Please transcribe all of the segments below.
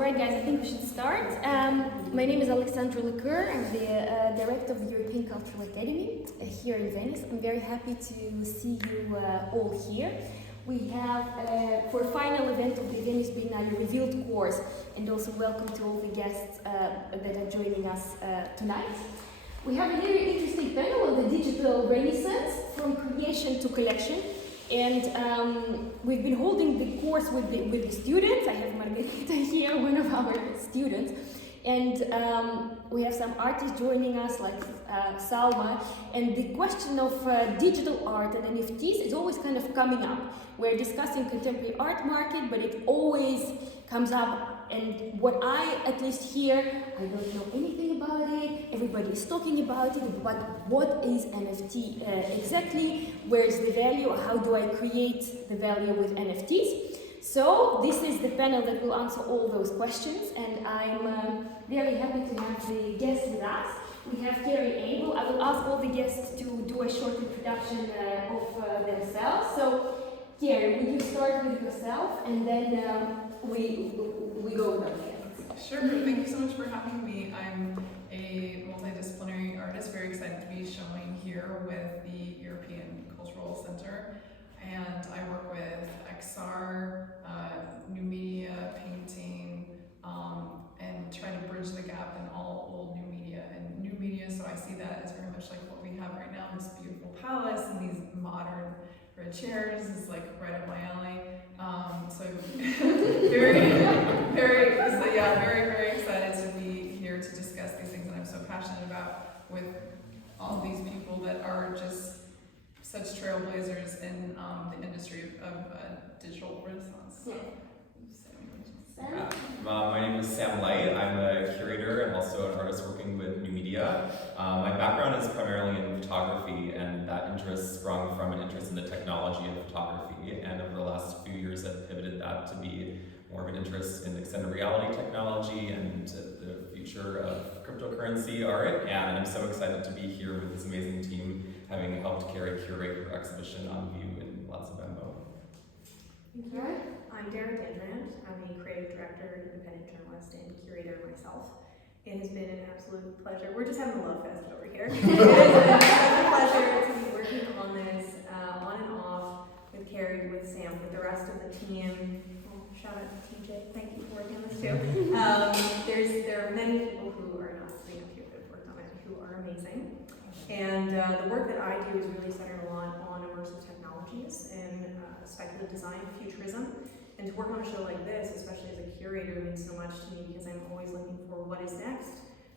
Alright guys, I think we should start. My name is Alexandra Lecoeur. I'm the Director of the European Cultural Academy here in Venice. I'm very happy to see you all here. We have, for final event of the Venice Biennale Revealed course, and also welcome to all the guests that are joining us tonight. We have a very interesting panel on the digital renaissance, from creation to collection. And we've been holding the course with the students. I have Margarita here, one of our students. And we have some artists joining us, like Salma. And the question of digital art and NFTs is always kind of coming up. We're discussing contemporary art market, but it always comes up. And what I at least hear, I don't know anything about it, everybody is talking about it, but what is NFT exactly? Where is the value? How do I create the value with NFTs? So this is the panel that will answer all those questions, and I'm very happy to have the guests with us. We have Carrie Able. I will ask all the guests to do a short introduction of themselves. So Carrie, will you start with yourself, and then we go with our guests. Sure, thank you so much for having me. I'm a multidisciplinary artist, very excited to be showing here with the European Cultural Center. And I work with XR, new media, painting, and try to bridge the gap in all old new media and new media. So I see that as very much like what we have right now, this beautiful palace and these modern red chairs is like right up my alley. So very excited to be here to discuss these things that I'm so passionate about with all these people that are just such trailblazers in the industry of digital renaissance. So, my name is Sam Light. I'm a curator and also an artist working with new media. My background is primarily in photography, and that interest sprung from an interest in the technology of photography. And over the last few years, I've pivoted that to be more of an interest in extended reality technology and the future of cryptocurrency art. And I'm so excited to be here with this amazing team, having helped Carrie curate her exhibition on view in Palazzo. Thank you. I'm Darragh Dandurand. I'm a creative director, independent journalist, and curator myself. It has been an absolute pleasure. We're just having a love fest over here. It has been a pleasure to be working on this on and off with Carrie, with Sam, with the rest of the team. Shout out to TJ. Thank you for working on this too. There are many people who are not sitting up here that have worked on it who are amazing. And the work that I do is really centered a lot on immersive technologies and speculative design, futurism. And to work on a show like this, especially as a curator, means so much to me because I'm always looking for what is next,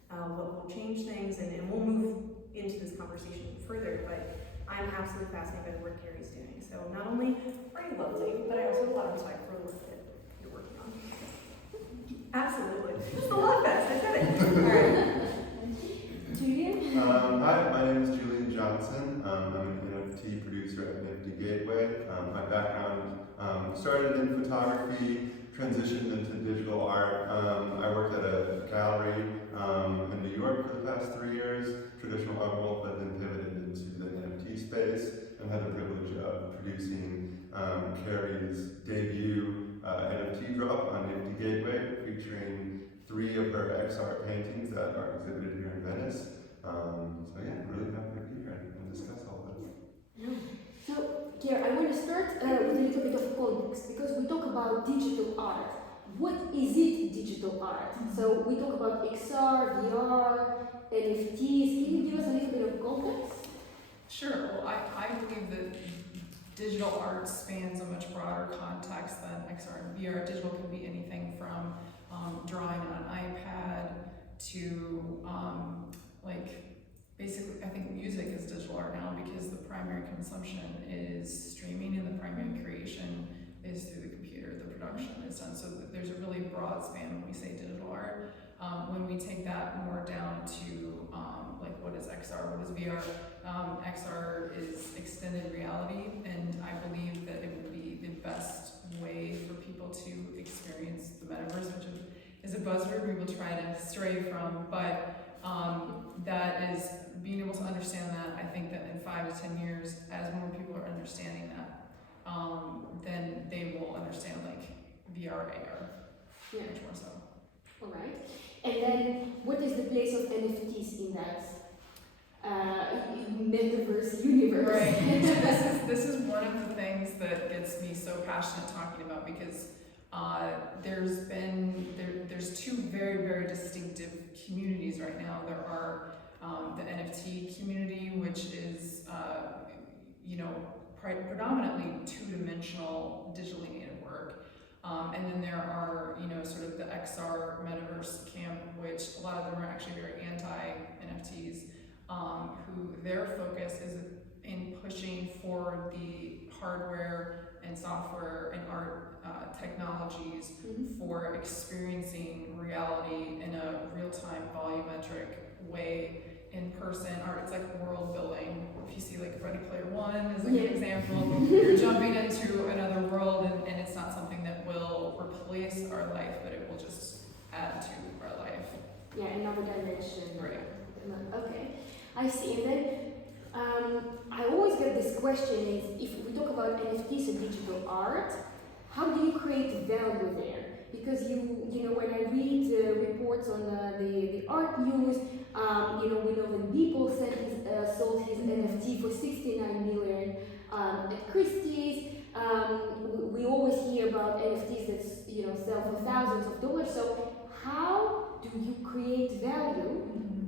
what will change things, and we'll move into this conversation further. But I'm absolutely fascinated by the work Carrie's doing. So not only are you lovely, but I also have a lot of respect for the work that you're working on. Absolutely. It's a lot fast, I said it. All right. Julian? Hi, my name is Julian Johnson. I'm an NFT producer at Nifty Gateway. My background started in photography, transitioned into digital art. I worked at a gallery in New York for the past 3 years, traditional art world, but then pivoted into the NFT space and had the privilege of producing Carrie's debut NFT drop on Nifty Gateway, featuring 3 of her XR paintings that are exhibited here in Venice. So yeah, really happy to be here and discuss all this. Yeah. So, Carrie, I want to start with a little bit of context, because we talk about digital art. What is it, digital art? So we talk about XR, VR, NFTs. Can you give us a little bit of context? Sure. Well, I believe that digital art spans a much broader context than XR and VR. Digital can be anything from drawing on an iPad to basically, I think music is digital art now because the primary consumption is streaming and the primary creation is through the computer. The production is done. So there's a really broad span when we say digital art. When we take that more down to what is XR, what is VR? XR is extended reality, and I believe that it would be the best way for people to experience the Metaverse, which is a buzzword we will try to stray from, but that is being able to understand that. I think that in 5 to 10 years, as more people are understanding that, then they will understand VR, AR, much more so. All right. And then, what is the place of NFTs in that metaverse universe? Right. So this is one of the things that gets me so passionate talking about, because there's two very, very distinctive communities right now. There are the NFT community, which is predominantly two-dimensional digitally native work. And then there are, sort of the XR metaverse camp, which a lot of them are actually very anti-NFTs, who their focus is in pushing for the hardware and software and art technologies for experiencing reality in a real-time volumetric way in person. Art, it's like world building. If you see like Ready Player One as like an example, you're jumping into another world, and it's not something that will replace our life, but it will just add to our life. Yeah, another dimension. Right. Okay, I see. And then I always get this question: is if we talk about NFTs and digital art, how do you create value there? Because when I read reports on the art news, we know when people sold his NFT for 69 million at Christie's. We always hear about NFTs that sell for thousands of dollars. So how do you create value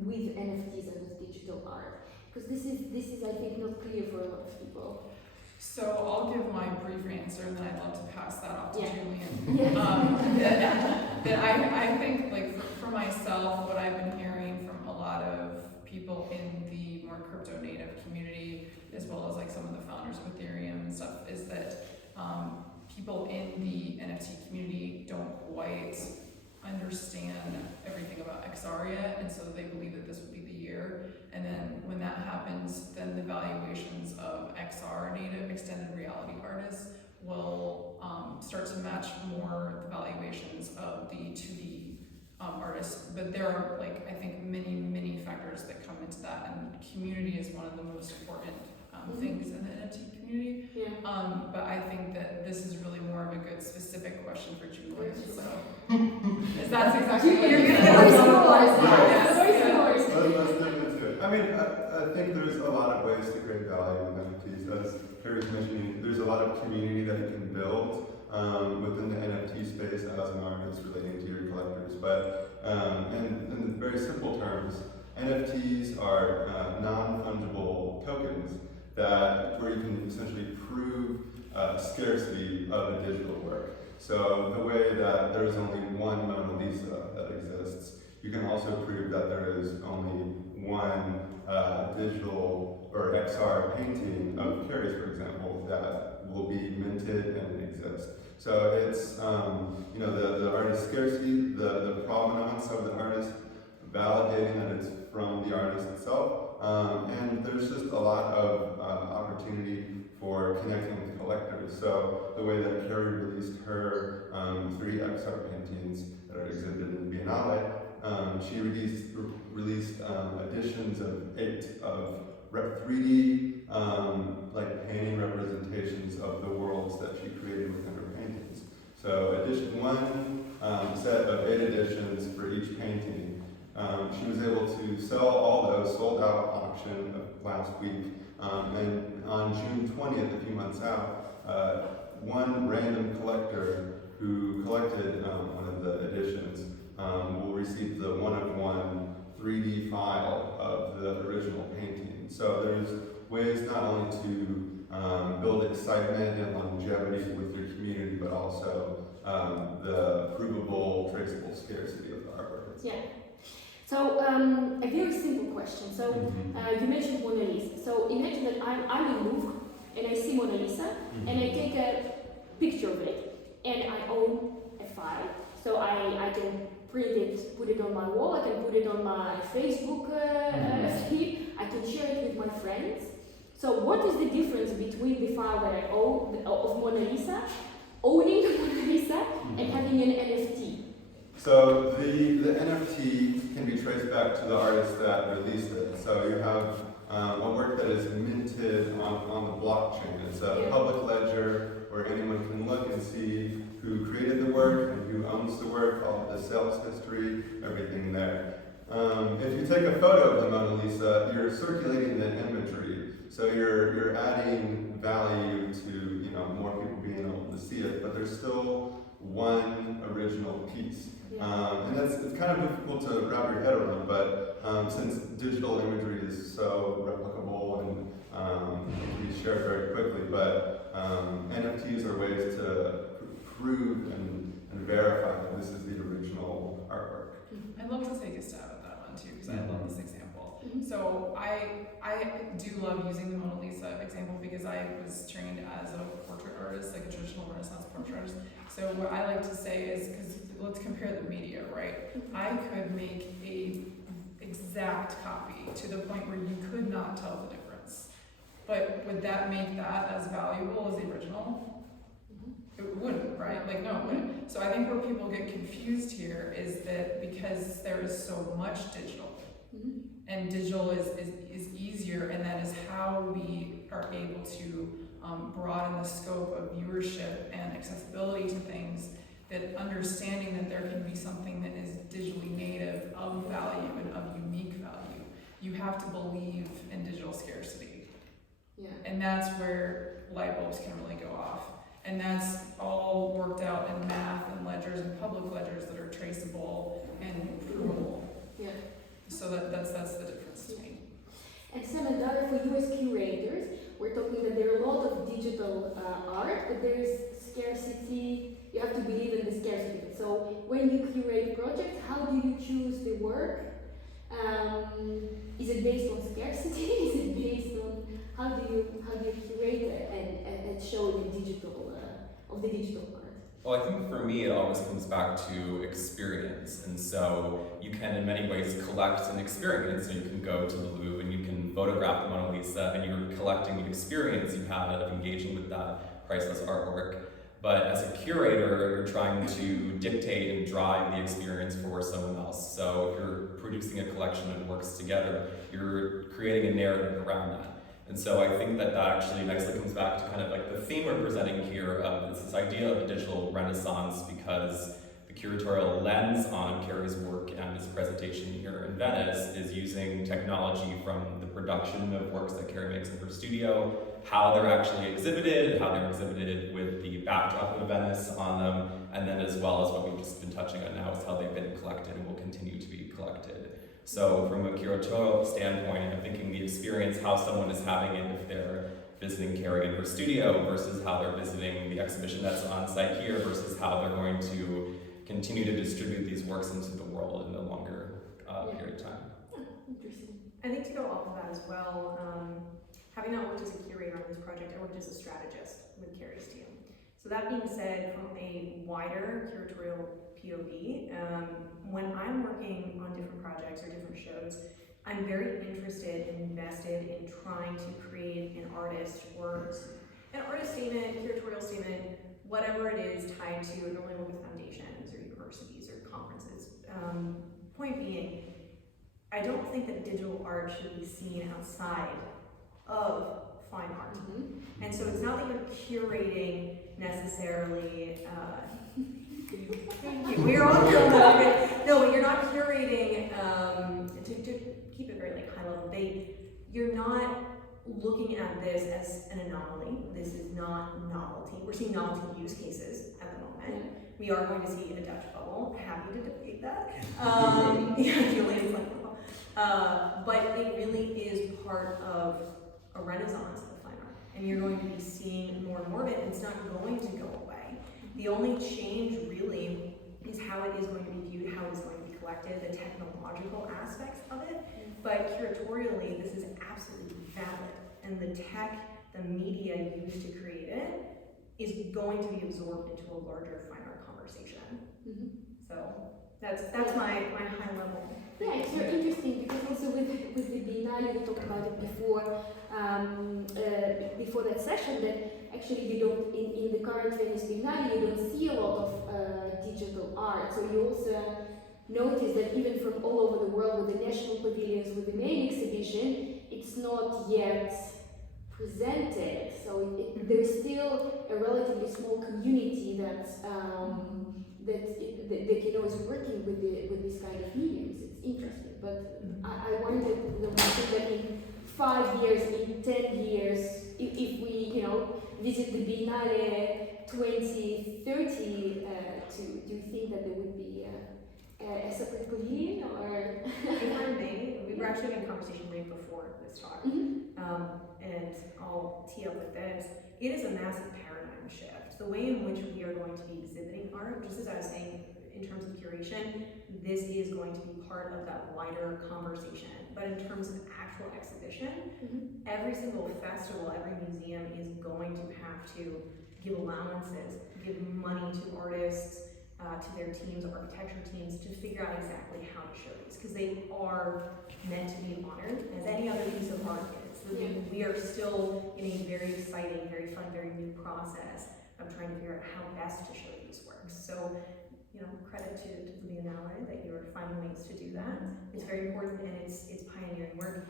with NFTs and with digital art? Because this is I think not clear for a lot of people. So I'll give my brief answer, and then I'd love to pass that off to Julian. Yes. That I think, like, for myself, what I've been hearing from a lot of people in the more crypto native community, as well as like some of the founders of Ethereum and stuff, is that people in the NFT community don't quite understand everything about XR yet, and so they believe that this would be the year. And then when that happens, then the valuations of XR native extended reality artists will start to match more the valuations of the 2D artists. But there are, like, I think many factors that come into that, and community is one of the most important things in the NFT community. Yeah. But I think that this is really more of a good specific question for Julian. So that's exactly what you're going to Let's dig into it. I mean, I think there's a lot of ways to create value with NFTs. As Carrie was mentioning, there's a lot of community that you can build within the NFT space as an artist relating to your collectors. But in very simple terms, NFTs are non-fungible tokens where you can essentially prove scarcity of a digital work. So the way that there is only one Mona Lisa that exists, you can also prove that there is only one digital or XR painting of Carrie's, for example, that will be minted and exist. So it's the artist's scarcity, the provenance of the artist, validating that it's from the artist itself. And there's just a lot of opportunity for connecting with collectors. So the way that Carrie released her 3 XR paintings that are exhibited in the Biennale, she released editions of 8 of 3D painting representations of the worlds that she created within her paintings. So edition 1 set of 8 editions for each painting. She was able to sell all those, sold out auction last week, and on June 20th, a few months out, one random collector who collected one of the editions will receive the one-of-one 3D file of the original painting. So there's ways not only to build excitement and longevity with your community, but also the provable, traceable scarcity of the artwork. Yeah. So a very simple question. So you mentioned Mona Lisa. So imagine that I'm in Louvre and I see Mona Lisa and I take a picture of it and I own a file. So I can print it, put it on my wall, I can put it on my Facebook feed, I can share it with my friends. So what is the difference between the file that I own of Mona Lisa, owning the Mona Lisa, and having an NFT? So the NFT can be traced back to the artist that released it. So you have a work that is minted on the blockchain. It's a public ledger where anyone can look and see who created the work and who owns the work, all of the sales history, everything there. If you take a photo of the Mona Lisa, you're circulating the imagery, so you're adding value to more people being able to see it, but there's still one original piece. And it's kind of difficult to wrap your head around, but since digital imagery is so replicable and can be shared very quickly, but NFTs are ways to prove and verify that this is the original artwork. I'd love to take a stab at that one too, because I love this example. So I do love using the Mona Lisa example because I was trained as a portrait artist, like a traditional Renaissance portrait artist. So what I like to say is, because let's compare the media, right? I could make a exact copy to the point where you could not tell the difference. But would that make that as valuable as the original? It wouldn't, right? Like, no, it wouldn't. So I think where people get confused here is that because there is so much digital, and digital is easier, and that is how we are able to broaden the scope of viewership and accessibility to things, that understanding that there can be something that is digitally native of value and of unique value, you have to believe in digital scarcity. Yeah. And that's where light bulbs can really go off. And that's all worked out in math and ledgers and public ledgers that are traceable and provable. Yeah. So that's the difference to me. And Sam and Darragh, for you as curators, we're talking that there are a lot of digital art, but there's scarcity. You have to believe in the scarcity. So when you curate projects, how do you choose the work? Is it based on scarcity? Is it based on how do you curate it and show the digital of the digital art? Well, I think for me, it always comes back to experience. And so you can, in many ways, collect an experience. So you can go to the Louvre and you can photograph the Mona Lisa, and you're collecting the experience you had of engaging with that priceless artwork. But as a curator, you're trying to dictate and drive the experience for someone else. So if you're producing a collection of works together, you're creating a narrative around that. And so I think that actually nicely comes back to kind of like the theme we're presenting here of this idea of a digital renaissance, because the curatorial lens on Carrie's work and his presentation here in Venice is using technology from the production of works that Carrie makes in her studio, how they're actually exhibited, how they're exhibited with the backdrop of Venice on them, and then as well as what we've just been touching on now is how they've been collected and will continue to be collected. So from a curatorial standpoint, I'm thinking the experience, how someone is having it if they're visiting Carrie in her studio versus how they're visiting the exhibition that's on site here versus how they're going to continue to distribute these works into the world in a longer period of time. Interesting. I think to go off of that as well, having not worked as a curator on this project, I worked as a strategist with Carrie's team. So that being said, from a wider curatorial POV, when I'm working on different projects or different shows, I'm very interested and invested in trying to create an artist or an artist statement, curatorial statement, whatever it is tied to normally work with foundations or universities or conferences. Point being, I don't think that digital art should be seen outside of fine art. And so it's not that you're curating necessarily, thank you, we're all doing that. No, but you're not curating, to keep it very like high level, you're not looking at this as an anomaly. This is not novelty. We're seeing novelty use cases at the moment. We are going to see a Dutch bubble. Happy to debate that. Yeah, Julian's like, but it really is part of a renaissance of fine art. And you're going to be seeing more and more of it, and it's not going to go away. The only change really is how it is going to be viewed, how it is going to be collected, the technological aspects of it. But curatorially, this is absolutely valid. And the tech, the media used to create it, is going to be absorbed into a larger fine art conversation. So that's my high level. Yeah, it's very interesting because also with the Biennale, we talked about it before that session, that actually you don't, in the current Venice Biennale, you don't see a lot of digital art. So you also notice that even from all over the world with the national pavilions, with the main exhibition, it's not yet presented. So there's still a relatively small community that is working with this kind of mediums. It's interesting, but I wondered, that in 5 years, in 10 years, if we visit the Biennale 2030, do you think that there would be a separate pavilion, or? If I may, we were actually having a conversation right before this talk, and I'll tee up with this. It is a massive paradigm shift. The way in which we are going to be exhibiting art, just as I was saying, in terms of curation, this is going to be part of that wider conversation. But in terms of actual exhibition, every single festival, every museum is going to have to give allowances, give money to artists, to their teams, architecture teams, to figure out exactly how to show these, because they are meant to be honored as any other piece of art is. We are still in a very exciting, very fun, very new process of trying to figure out how best to show these works. So, credit to the Biennale that you're finding ways to do that. It's very important, and it's pioneering work.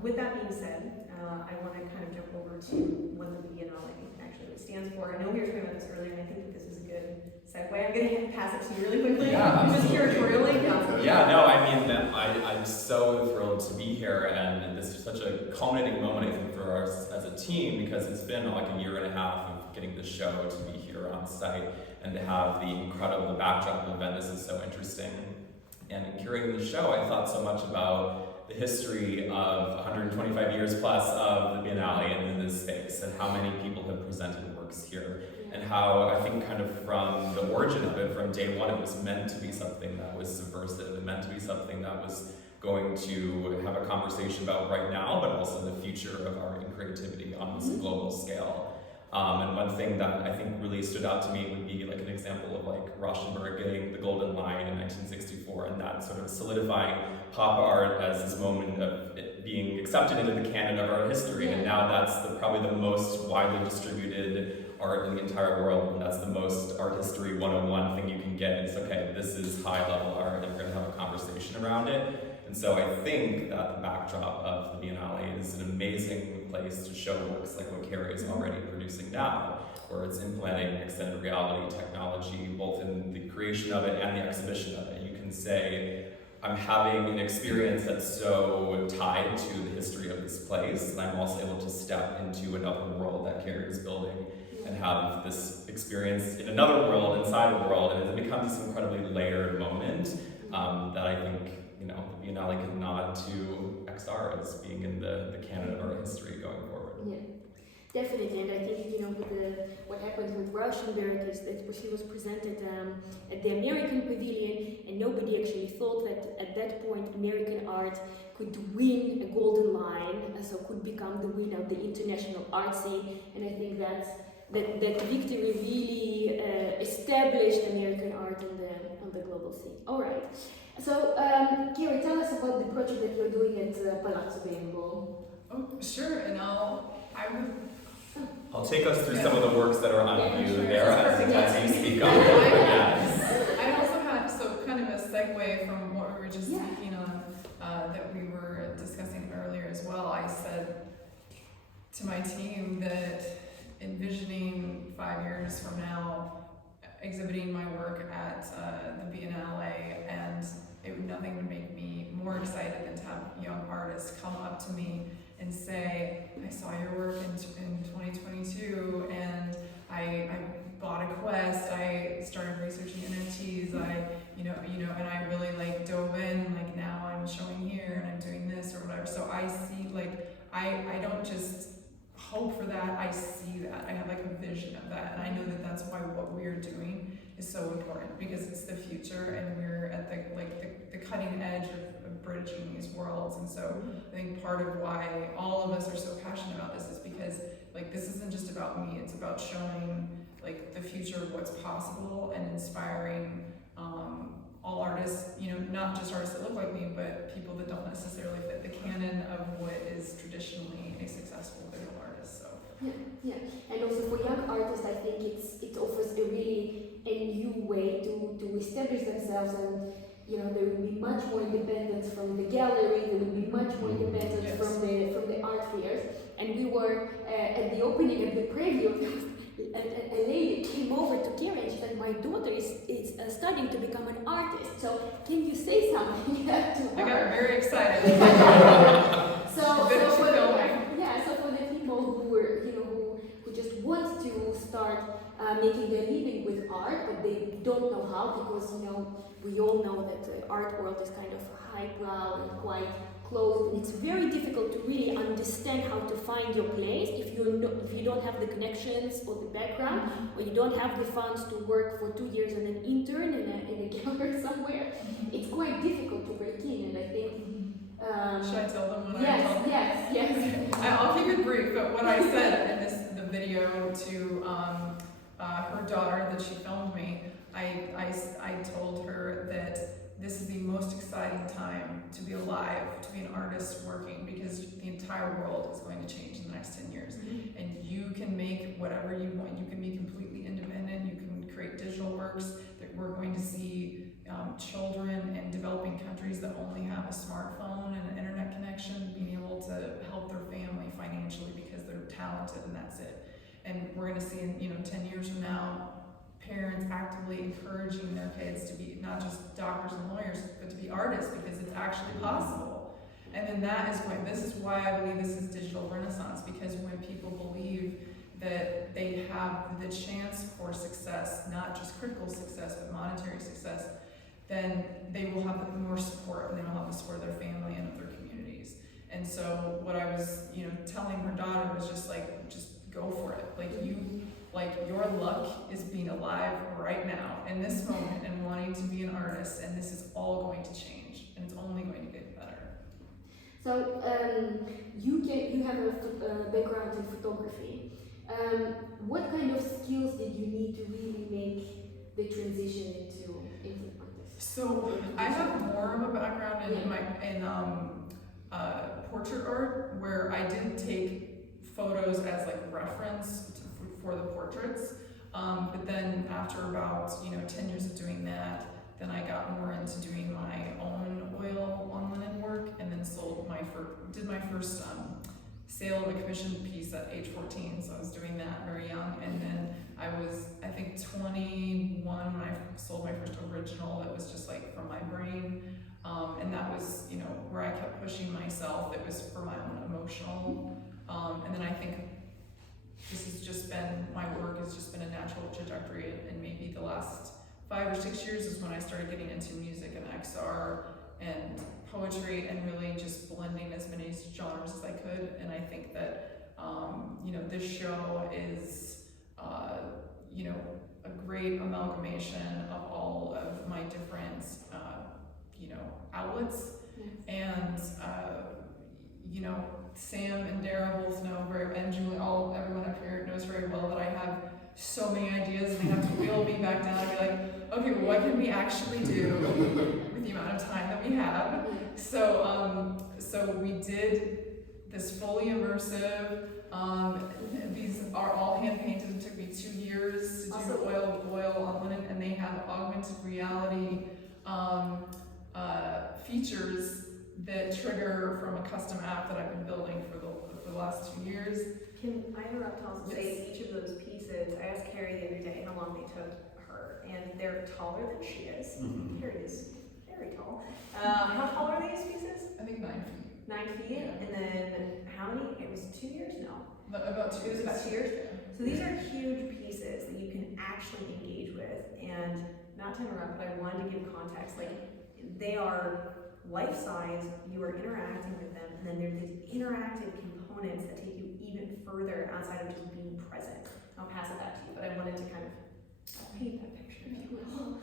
With that being said, I want to kind of jump over to what the Biennale actually stands for. I know we were talking about this earlier, and I think that this is a good segue. I'm going to pass it to you really quickly. Yeah, just curatorially. Yeah, no, I mean, I'm so thrilled to be here, and this is such a culminating moment, I think, for us as a team, because it's been like a year and a half of getting the show to be here on site and to have the incredible backdrop of the event. This is so interesting. And in curating the show, I thought so much about the history of 125 years plus of the Biennale and in this space, and how many people have presented works here, and how I think kind of from the origin of it, from day one, it was meant to be something that was subversive, and meant to be something that was going to have a conversation about right now, but also the future of art and creativity on this global scale. And one thing that I think really stood out to me would be like an example of like Rauschenberg getting the Golden Lion in 1964, and that sort of solidifying pop art as this moment of it being accepted into the canon of art history. And now that's probably the most widely distributed art in the entire world, and that's the most art history 101 thing you can get. It's okay, this is high level art, and we're going to have a conversation around it. And so I think that the backdrop of the Biennale is an amazing place to show works like what Carrie is already producing now, where it's implementing extended reality technology, both in the creation of it and the exhibition of it. You can say, I'm having an experience that's so tied to the history of this place, and I'm also able to step into another world that Carrie is building and have this experience in another world, inside a world, and it becomes this incredibly layered moment that I think the Biennale can nod to XR as being in the canon of art history going forward. Yeah, definitely, and I think with what happened with Rauschenberg is that she was presented at the American Pavilion, and nobody actually thought that at that point American art could win a Golden Lion, so could become the winner of the international art scene, and I think that victory really established American art on the global scene. All right. So, Carrie, tell us about the project that you're doing at Palazzo. Oh, sure, and I'll take us through some of the works that are on view there as you speak on. I also had kind of a segue from what we were just speaking on that we were discussing earlier as well. I said to my team that envisioning 5 years from now exhibiting my work at the Biennale, and nothing would make me more excited than to have young artists come up to me and say, I saw your work in 2022, and I bought a Quest, I started researching NFTs, and I really dove in, and now I'm showing here and I'm doing this or whatever. So I see I don't just hope for that, I see that. I have a vision of that, and I know that that's why what we're doing is so important, because it's the future, and we're at the cutting edge of bridging these worlds. And so I think part of why all of us are so passionate about this is because this isn't just about me, it's about showing the future of what's possible and inspiring all artists, not just artists that look like me, but people that don't necessarily fit the canon of what is traditionally a successful visual artist. So yeah, and also for young artists, I think it offers a new way to establish themselves, and they will be much more independent from the gallery. They will be much more independent from the art fairs. And we were at the opening, at the preview. A lady came over to Carrie and she said, that my daughter is studying to become an artist. So can you say something to her? I got very excited. So for the people who were, who just want to start making their living with art, but they don't know how, because we all know that the art world is kind of highbrow and quite closed, and it's very difficult to really understand how to find your place if you don't have the connections or the background, or you don't have the funds to work for 2 years as an intern in a gallery somewhere. It's quite difficult to break in, and I think. Should I tell them what I yes, told them? Yes. I'll keep it brief, but what I said in the video to her daughter that she filmed me, I told her that this is the most exciting time to be alive, to be an artist working, because the entire world is going to change in the next 10 years. Mm-hmm. And you can make whatever you want. You can be completely independent. You can create digital works. That we're going to see children in developing countries that only have a smartphone and an internet connection being able to help their family financially because they're talented, and that's it. And we're going to see in 10 years from now, parents actively encouraging their kids to be not just doctors and lawyers, but to be artists, because it's actually possible. And then this is why I believe this is digital renaissance, because when people believe that they have the chance for success, not just critical success, but monetary success, then they will have more support, and they will have the support of their family and of their communities. And so what I was, telling her daughter was just go for it. Your luck is being alive right now in this moment and wanting to be an artist, and this is all going to change, and it's only going to get better. So you have a background in photography. What kind of skills did you need to really make the transition into artist? So I have more of a background in portrait art, where I did take photos as reference for the portraits, but then after about 10 years of doing that, then I got more into doing my own oil on linen work, and then did my first sale of a commissioned piece at age 14. So I was doing that very young, and then I was, I think, 21 when I sold my first original that was just from my brain, and that was where I kept pushing myself. It was for my own emotional, and then I think this has just been, my work has just been a natural trajectory, and maybe the last 5 or 6 years is when I started getting into music and XR and poetry, and really just blending as many genres as I could. And I think that this show is a great amalgamation of all of my different outlets. And Sam and Darragh both know and Julian, everyone up here knows very well that I have so many ideas, and they have to wheel me back down and be like, okay, well, what can we actually do with the amount of time that we have? So we did this fully immersive. These are all hand painted. It took me 2 years to do oil on linen, and they have augmented reality features that trigger from a custom app that I've been building for the last 2 years. Can I interrupt to also say each of those pieces, I asked Carrie the other day how long they took her, and they're taller than she is. Mm-hmm. Carrie is very tall. How tall are these pieces? I think 9 feet. 9 feet? Yeah. And then how many? It was 2 years? No. About 2 years. It was about 2 years? Yeah. So these are huge pieces that you can actually engage with, and not to interrupt, but I wanted to give context. They are life-size, you are interacting with them, and then there's these interactive components that take you even further outside of just being present. I'll pass it back to you, but I wanted to kind of paint that picture, if you will.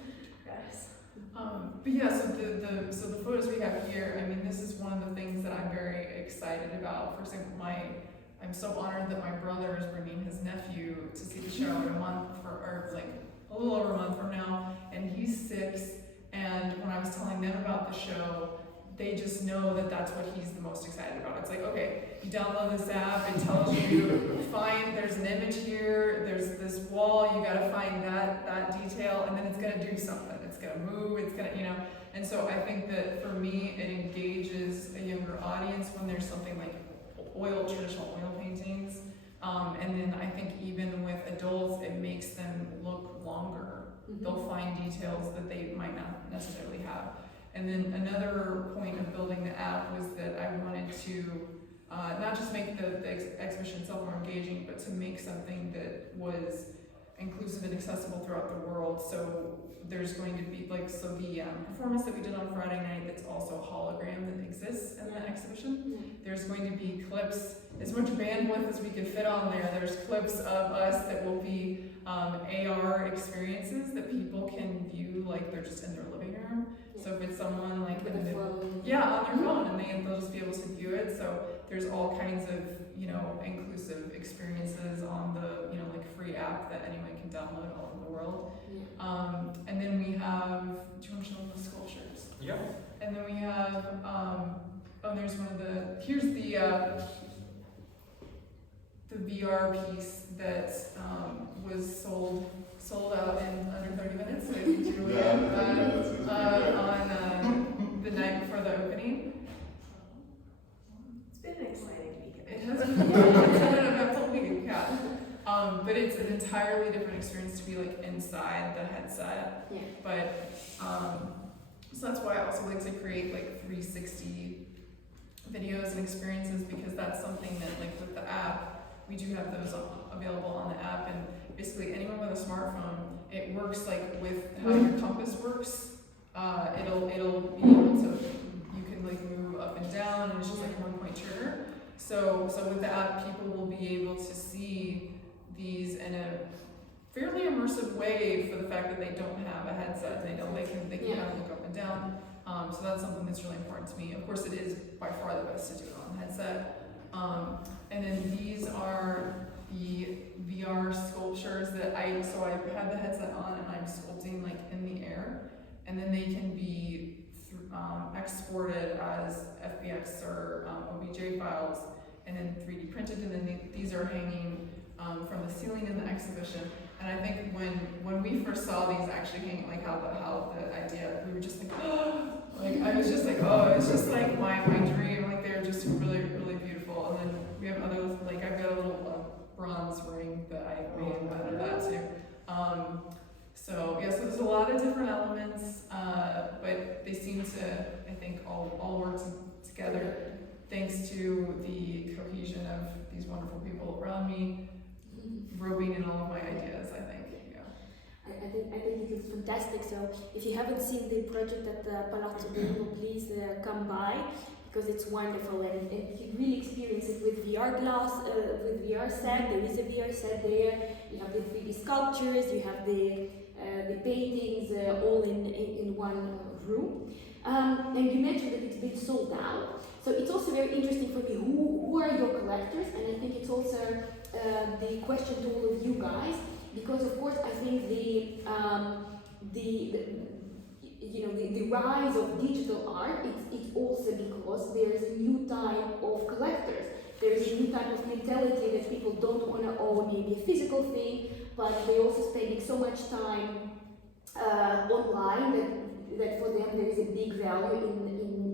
Yes. But yeah, so the photos we have here, I mean, this is one of the things that I'm very excited about. For example, I'm so honored that my brother is bringing his nephew to see the show in a little over a month from now, and he's 6. And when I was telling them about the show, they just know that that's what he's the most excited about. It's okay, you download this app, it tells you, there's an image here, there's this wall, you gotta find that detail, and then it's gonna do something. It's gonna move, it's gonna, And so I think that for me, it engages a younger audience when there's something like traditional oil paintings. And then I think even with adults, it makes them look longer. they'll find details that they might not necessarily have. And then another point of building the app was that I wanted to not just make the exhibition itself more engaging, but to make something that was inclusive and accessible throughout the world. So there's going to be the performance that we did on Friday night that's also a hologram that exists in the exhibition. There's going to be clips, as much bandwidth as we could fit on there. There's clips of us that will be AR experiences that people can view like they're just in their living room. So if it's someone like on their phone, and they'll just be able to view it. So there's all kinds of inclusive experiences on the free app that anyone can download all over the world. And then we have, do you want to show them the sculptures? Yeah. And then we have there's one of here's the VR piece that was sold out in under 30 minutes. So Julian on the night before the opening. It's been an exciting week. It has been a whole week, yeah. But it's an entirely different experience to be like inside the headset. Yeah. But so that's why I also like to create like 360 videos and experiences, because that's something that like with the app, we do have those available on the app, and basically anyone with a smartphone, it works like with how your compass works. It'll be able to, you can like move up and down, and it's just like one point trigger. So with the app, people will be able to see these in a fairly immersive way for the fact that they don't have a headset. They can kind of look up and down. So that's something that's really important to me. Of course, it is by far the best to do it on the headset. And then these are the VR sculptures that I had the headset on and I'm sculpting like in the air, and then they can be exported as FBX or OBJ files, and then 3D printed, and then these are hanging from the ceiling in the exhibition. And I think when we first saw these actually hanging, like how the idea, we were just like, oh, like I was just like, oh, it's just like my dream. Like they're just really, really beautiful. And then we have others, like I've got a little bronze ring that I made out of that too. So there's a lot of different elements, but they seem to, I think, all work together thanks to the cohesion of these wonderful people around me, roping in all of my ideas, I think. I think it looks fantastic. So if you haven't seen the project at the Palazzo, please come by, because it's wonderful, and you can really experience it with VR glass, with VR set. There is a VR set there. You have the 3D sculptures, you have the paintings, all in one room. And you mentioned that it's been sold out. So it's also very interesting for me. Who are your collectors? And I think it's also the question to all of you guys, because of course I think the rise of digital art, it's also because there is a new type of collectors. There is a new type of mentality that people don't want to own maybe a physical thing, but they're also spending so much time online that for them there is a big value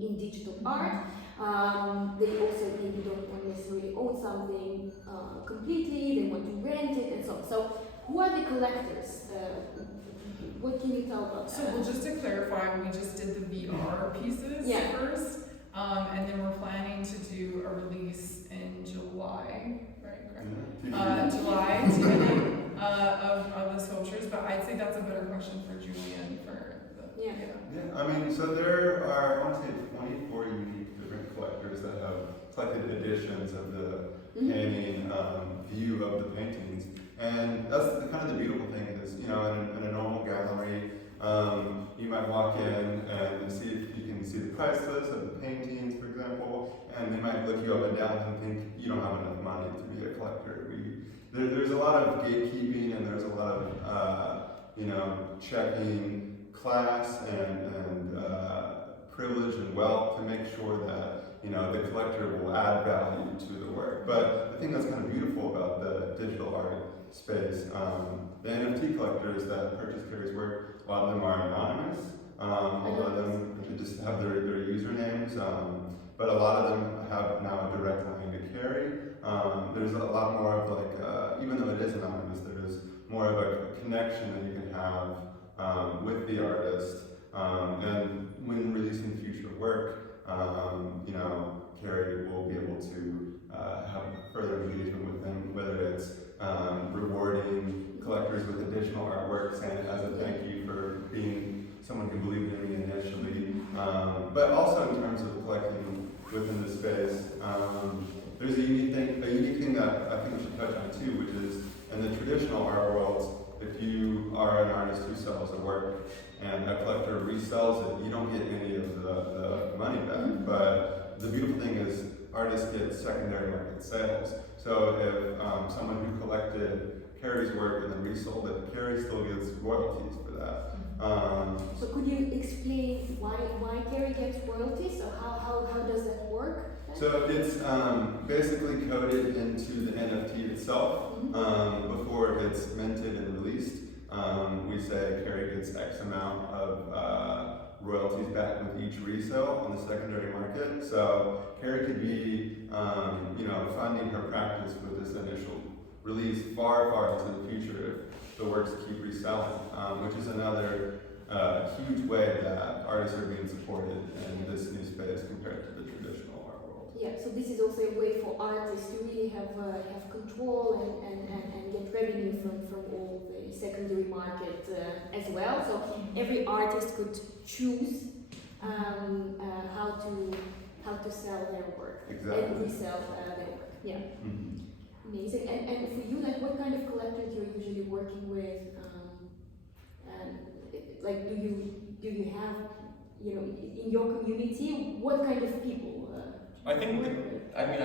in digital art. They also maybe don't want to necessarily own something completely, they want to rent it and so on. So who are the collectors? What can you tell about that? So well, just to clarify, we just did the VR pieces first, and then we're planning to do a release in July, right? July of the sculptures, but I'd say that's a better question for Julian for the Yeah, I mean, so there are, I want to say 24 unique different collectors that have collected editions of the painting, view of the paintings. And that's kind of the beautiful thing is, in a normal gallery, you might walk in and see if you can see the price list of the paintings, for example, and they might look you up and down and think you don't have enough money to be a collector. There's a lot of gatekeeping, and there's a lot of, checking class and privilege and wealth to make sure that the collector will add value to the work. But I think that's kind of beautiful about the digital art space. The NFT collectors that purchase Carrie's work, a lot of them are anonymous. A lot of them just have their usernames, but a lot of them have now a direct line to Carrie. There's a lot more of even though it is anonymous, there's more of a connection that you can have with the artist. And when releasing future work, you know, Carrie will be able to have further engagement with them, whether it's rewarding collectors with additional artwork, saying as a thank you for being someone who believed in me initially, but also in terms of collecting within the space. There's a unique thing that I think we should touch on too, which is in the traditional art world, if you are an artist who sells a work and a collector resells it, you don't get any of the money back. But the beautiful thing is artists get secondary market sales. So if someone who collected Carrie's work and then resold it, Carrie still gets royalties for that. So could you explain why Carrie gets royalties? So how does that work? So it's basically coded into the NFT itself before it's minted and released. We say Carrie gets X amount of royalties back with each resale on the secondary market. So Carrie could be, you know, funding her practice with this initial release far, far into the future if the works keep reselling, which is another huge way that artists are being supported in this new space compared to the traditional art world. Yeah, so this is also a way for artists to really have control and get revenue from all the secondary market as well. So every artist could choose how to sell their work and resell their work. Yeah. Amazing. And for you, like, what kind of collectors you're usually working with? Like, do you have, you know, in your community, what kind of people? I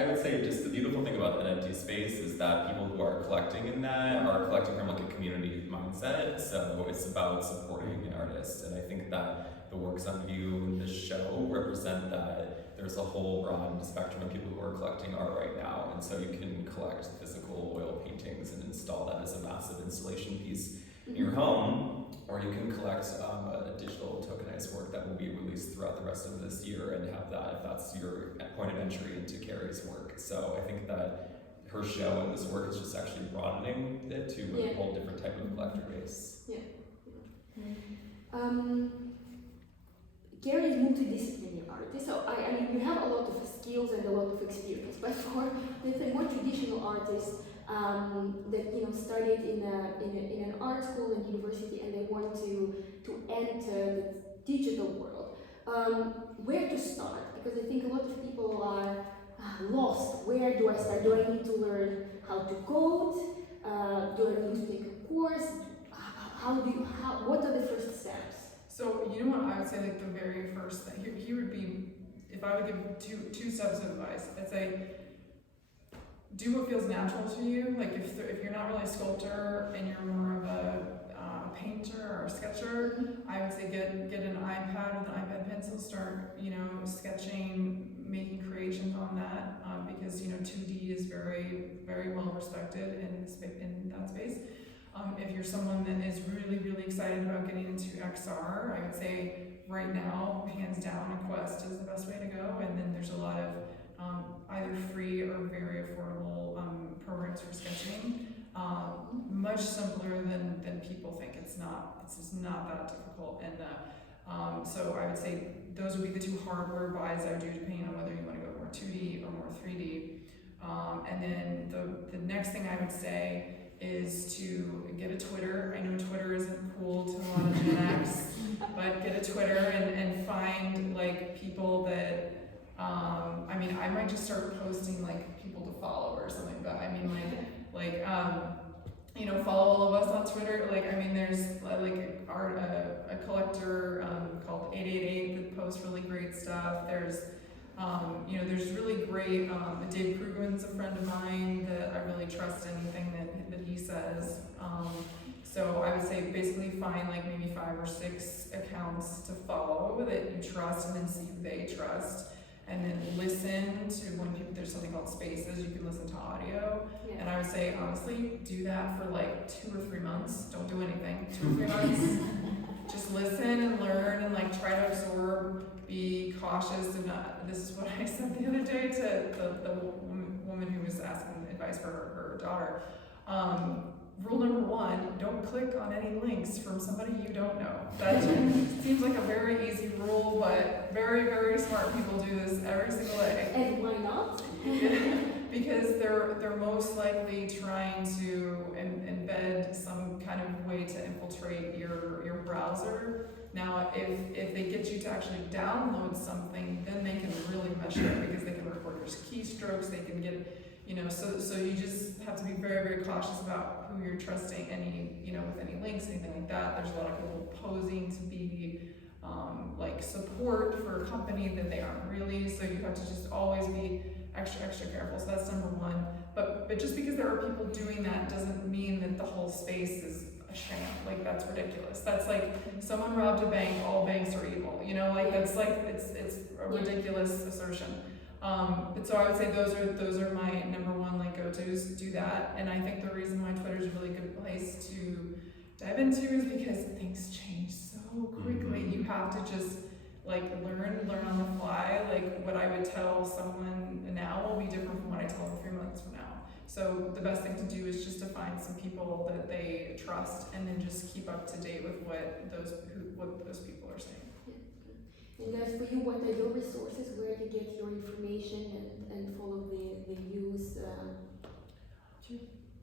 would say just the beautiful thing about the NFT space is that people who are collecting in that are collecting from like a community mindset. So it's about supporting an artist, and I think that the works on view in this show represent that there's a whole broad spectrum of people who are collecting art right now, and so you can collect physical oil paintings and install that as a massive installation piece in your home, or you can collect a digital tokenized work that will be released throughout the rest of this year and have that if that's your point of entry into Carrie's work. So I think that her show and this work is just actually broadening it to a whole different type of collector base. Carrie is multidisciplinary artist, so I mean you have a lot of skills and a lot of experience. But for let's say more traditional artists that studied in an art school and university, and they want to enter the digital world, where to start? Because I think a lot of people are lost. Where do I start? Do I need to learn how to code? Do I need to take a course? What are the first steps? So you know what I would say, like the very first thing here would be, if I would give two steps of advice, I'd say do what feels natural to you. Like if you're not really a sculptor and you're more of a painter or a sketcher, I would say get an iPad with an iPad pencil, start sketching, making creations on that, because 2D is very, very well respected in that space. If you're someone that is really, really excited about getting into XR, I would say right now, hands down, a Quest is the best way to go. And then there's a lot of either free or very affordable programs for sketching. Much simpler than people think. It's just not that difficult. And so I would say those would be the two hardware buys I would do, depending on whether you want to go more 2D or more 3D. And then the next thing I would say is to get a Twitter. I know Twitter isn't cool to a lot of Gen X, but get a Twitter and find like people that, I might just start posting like people to follow or something, but follow all of us on Twitter. There's a collector called 888 that posts really great stuff. There's really great, Dave Krugen's a friend of mine that I really trust anything that he says. So I would say basically find like maybe 5 or 6 accounts to follow that you trust, and then see who they trust. And then listen to there's something called spaces, you can listen to audio. Yeah. And I would say, honestly, do that for like 2 or 3 months. Don't do anything, 2 or 3 months. Just listen and learn and like try to absorb, be cautious. And this is what I said the other day to the woman who was asking advice for her daughter. rule number one, don't click on any links from somebody you don't know. That seems like a very easy rule, but very, very smart people do this every single day. And why not? Because they're most likely trying to embed some kind of way to infiltrate your browser. Now, if they get you to actually download something, then they can really mess you up because they can record your keystrokes, they can get, so you just have to be very, very cautious about who you're trusting with any links, anything like that. There's a lot of people posing to be like support for a company that they aren't really, so you have to just always be extra careful. So that's number one. But just because there are people doing that doesn't mean that the whole space is a sham. Like, that's ridiculous. That's like someone robbed a bank, all banks are evil. That's like it's a ridiculous assertion. But so I would say those are my number one go-tos. Do that. And I think the reason why Twitter is a really good place to dive into is because things change so quickly. You have to just learn on the fly. What I would tell someone now will be different from what I tell them 3 months from now. So the best thing to do is just to find some people that they trust, and then just keep up to date with what those people are saying. And as for you, what are your resources? Where do you get your information and follow the news?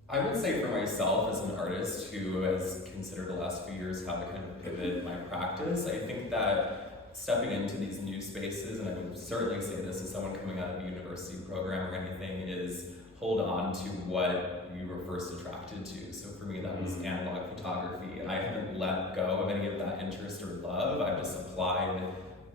I would say for myself as an artist who has considered the last few years how to kind of pivot my practice, I think that stepping into these new spaces, and I would certainly say this as someone coming out of a university program or anything, is hold on to what you were first attracted to. So for me, that was analog photography. I haven't let go of any of that interest or love. I just applied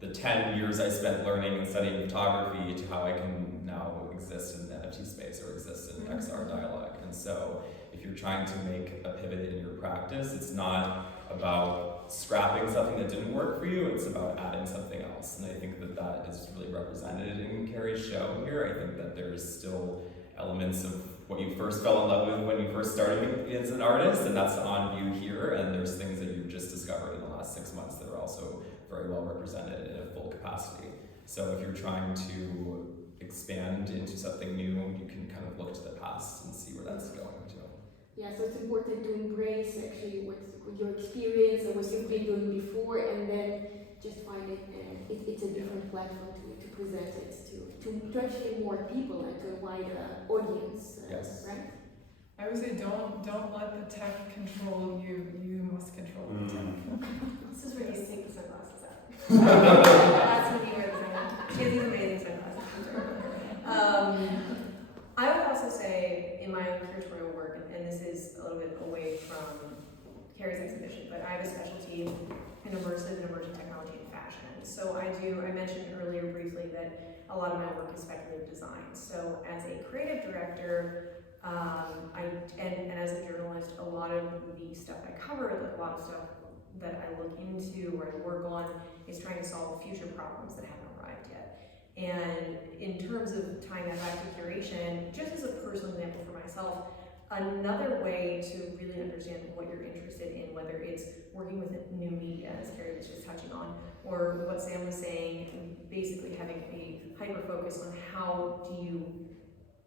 the 10 years I spent learning and studying photography to how I can now exist in the NFT space or exist in XR dialogue. And so if you're trying to make a pivot in your practice, it's not about scrapping something that didn't work for you, it's about adding something else. And I think that is really represented in Carrie's show here. I think that there's still elements of what you first fell in love with when you first started as an artist, and that's on view here. And there's things that you've just discovered in the last 6 months that are also very well represented in a full capacity. So if you're trying to expand into something new, you can kind of look to the past and see where that's going to. Yeah, so it's important to embrace actually what your experience and what you've been doing before, and then just find it's a different platform to present it to actually more people and to a wider audience. Yes. Right? I would say don't let the tech control you. You must control the tech. This is where you take the sunglasses out. That's when you wear the sunglasses. She has these amazing sunglasses. I would also say in my own curatorial work, and this is a little bit away from Carrie's exhibition, but I have a specialty in immersive and emerging technology and fashion. So I mentioned earlier briefly that a lot of my work is speculative design. So as a creative director, and as a journalist, a lot of the stuff I cover, a lot of stuff that I look into or I work on is trying to solve future problems that haven't arrived yet. And in terms of tying that back to curation, just as a personal example for myself, another way to really understand what you're interested in, whether it's working with new media, as Carrie was just touching on, or what Sam was saying, basically having a hyper focus on how do you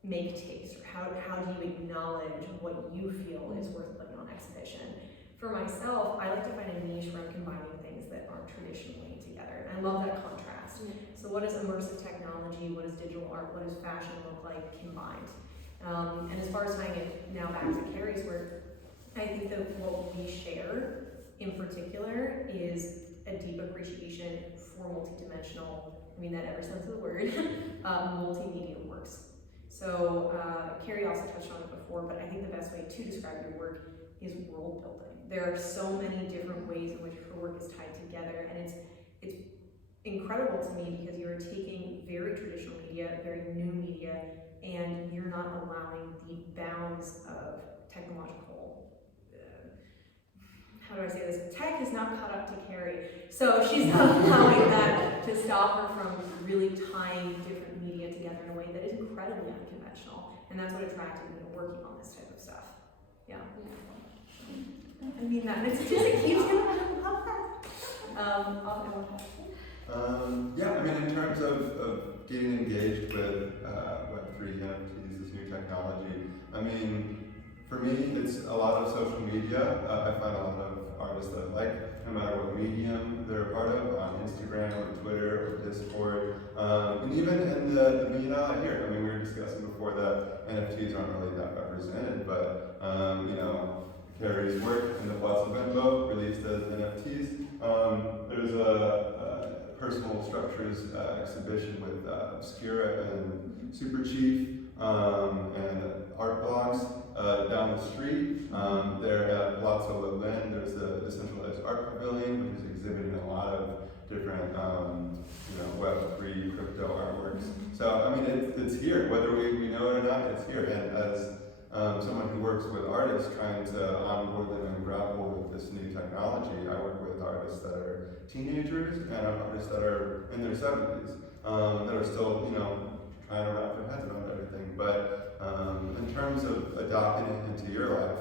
make taste, or how do you acknowledge what you feel is worth putting on exhibition. For myself, I like to find a niche where I'm combining things that aren't traditionally together, and I love that contrast. So what does immersive technology, what does digital art, what does fashion look like combined? And as far as tying it now back to Carrie's work, I think that what we share in particular is a deep appreciation for multidimensional, I mean that every sense of the word, multimedia works. So Carrie also touched on it before, but I think the best way to describe your work is world building. There are so many different ways in which her work is tied together, and it's incredible to me because you're taking very traditional media, very new media, and you're not allowing the bounds of technological, how do I say this? Tech is not caught up to Carrie. So she's not allowing that to stop her from really tying different media together in a way that is incredibly unconventional. And that's what attracted me to working on this type of stuff. Yeah. I mean that. It's just, it keeps going. I love that. Yeah, I mean, in terms of getting engaged with Web3 NFTs, this new technology, I mean, For me, it's a lot of social media. I find a lot of artists that I like, no matter what medium they're a part of, on Instagram or Twitter or Discord, and even in the media out here. I mean, we were discussing before that NFTs aren't really that represented, but you know, Carrie's work in the Palazzo released as NFTs. There's a personal structures exhibition with Obscura and Super Chief and art blocks down the street. There at Palazzo, there's the Decentralized Art Pavilion, which is exhibiting a lot of different you know, Web3 crypto artworks. So I mean, it's here, whether we know it or not, it's here. And as someone who works with artists trying to onboard them and grapple with this new technology, I work with artists that are teenagers and artists that are in their 70s that are still, you know, trying to wrap their heads around everything. But in terms of adopting it into your life,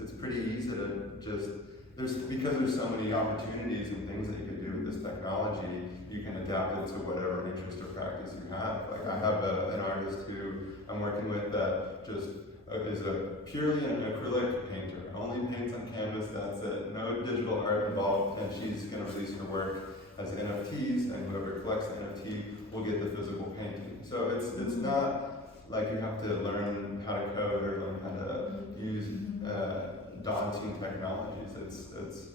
it's pretty easy to just, because there's so many opportunities and things that you can do with this technology, you can adapt it to whatever interest or practice you have. Like I have an artist who I'm working with that just is purely an acrylic painter, only paints on canvas, that's it, no digital art involved, and she's going to release her work as NFTs, and whoever collects the NFT will get the physical painting. So it's not like you have to learn how to code or learn how to use daunting technologies. It's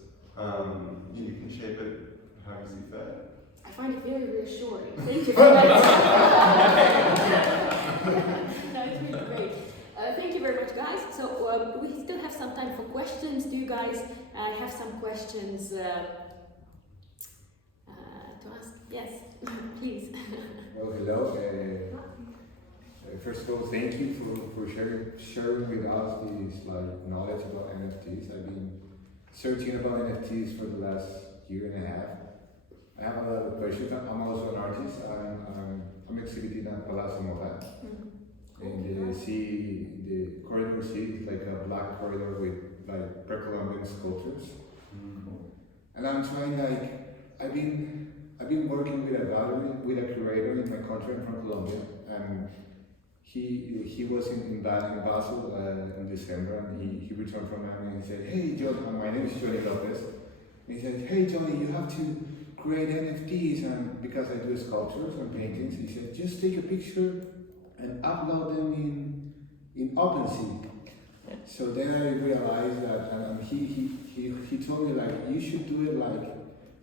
you can shape it how you see fit. I find it very reassuring. Thank you for that. That's really great. Thank you very much, guys. So we still have some time for questions. Do you guys have some questions to ask? Yes, please. Well, hello. First of all, thank you for sharing with us this knowledge about NFTs. I've been searching about NFTs for the last year and a half. I have a lot of questions. I'm also an artist. I'm exhibiting at Palazzo and the corridor C is like a black corridor with like pre-Columbian sculptures. And I'm trying I've been working with a gallery, with a curator in my country from Colombia, and he was in Basel in December, and he returned from there and he said, "Hey John, my name is Johnny Lopez." And he said, "Hey Johnny, you have to create NFTs," and because I do sculptures and paintings, he said, "Just take a picture and upload them in OpenSea." So then I realized that, and he told me you should do it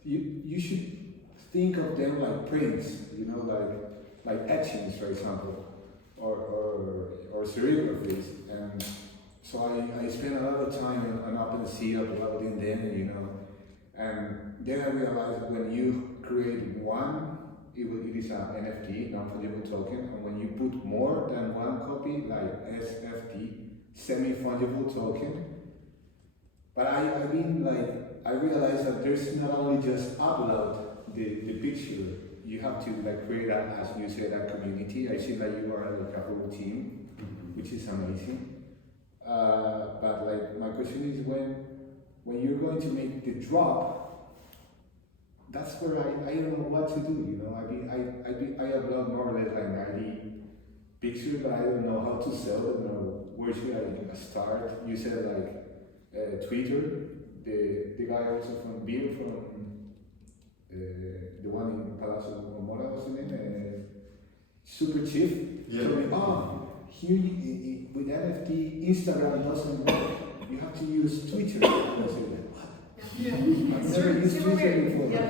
you should think of them like prints, you know, like etchings, for example, or serigraphies. And so I spent a lot of time on OpenSea uploading them, you know, and then I realized when you create one, it is an NFT, non-fungible token, and when you put more than one copy, like SFT, semi-fungible token. But I realized that there's not only just upload the picture, you have to create as you said, a community. I see that you are a whole team, which is amazing. But my question is when you're going to make the drop, that's where I don't know what to do, you know. I upload more or less 90 pictures, but I don't know how to sell them or where should I start. You said Twitter, the guy also from Bill from the one in Palazzo, what's the name? Super Chief. Yeah. Told me, here with NFT, Instagram doesn't work. You have to use Twitter. I said, Yeah, I've never used super Twitter weird. before. Yeah,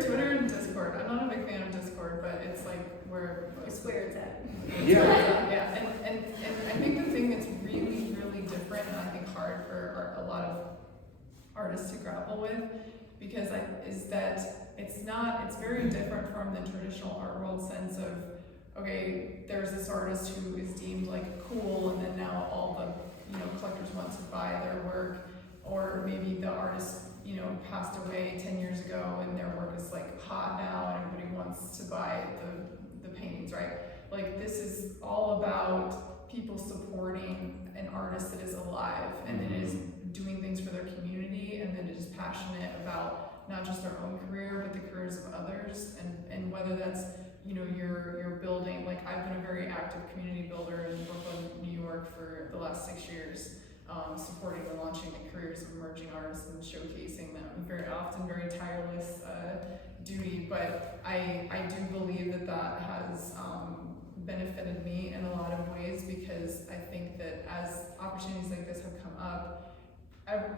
Twitter and Discord. I'm not a big fan of Discord, but it's where It's where it's at. yeah. And I think the thing that's really, really different, and I think hard for a lot of artists to grapple with, is that it's very different from the traditional art world sense of, okay, there's this artist who is deemed cool, and then now all the collectors want to buy their work, or maybe the artist passed away 10 years ago and their work is hot now and everybody wants to buy the paintings, right? This is all about people supporting an artist that is alive and that is doing things for their community and that is passionate about not just their own career but the careers of others, and whether that's you're building, like I've been a very active community builder in Brooklyn, New York for the last 6 years, supporting and launching the careers of emerging artists and showcasing them. Very often, very tireless duty, but I do believe that has benefited me in a lot of ways, because I think that as opportunities like this have come up,